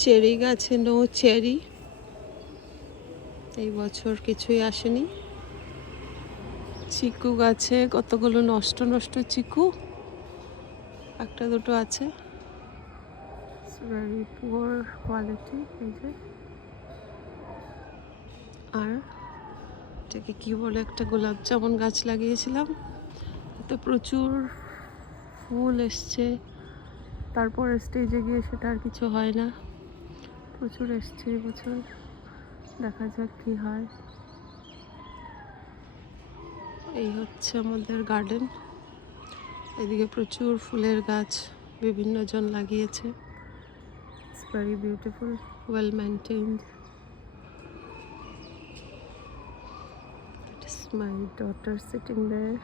Cherry গাছে no cherry, এই বছর কিছুই আসেনি। চিকু গাছে কতগুলো নষ্ট নষ্ট চিকু, একটা দুটো আছে, ভেরি পুয়ার কোয়ালিটি। এই যে, আর এটাকে কি বলে, একটা গোলাপ জামুন গাছ লাগিয়েছিলাম, তো প্রচুর ফুল এসছে, তারপর স্টেজে গিয়ে সেটা আর কিছু হয় না। প্রচুর এসছে এবছর, দেখা যাক কি হয়। এই হচ্ছে আমাদের গার্ডেন। এদিকে প্রচুর ফুলের গাছ বিভিন্ন জন লাগিয়েছে। It's very beautiful, well maintained. It is my daughter sitting there.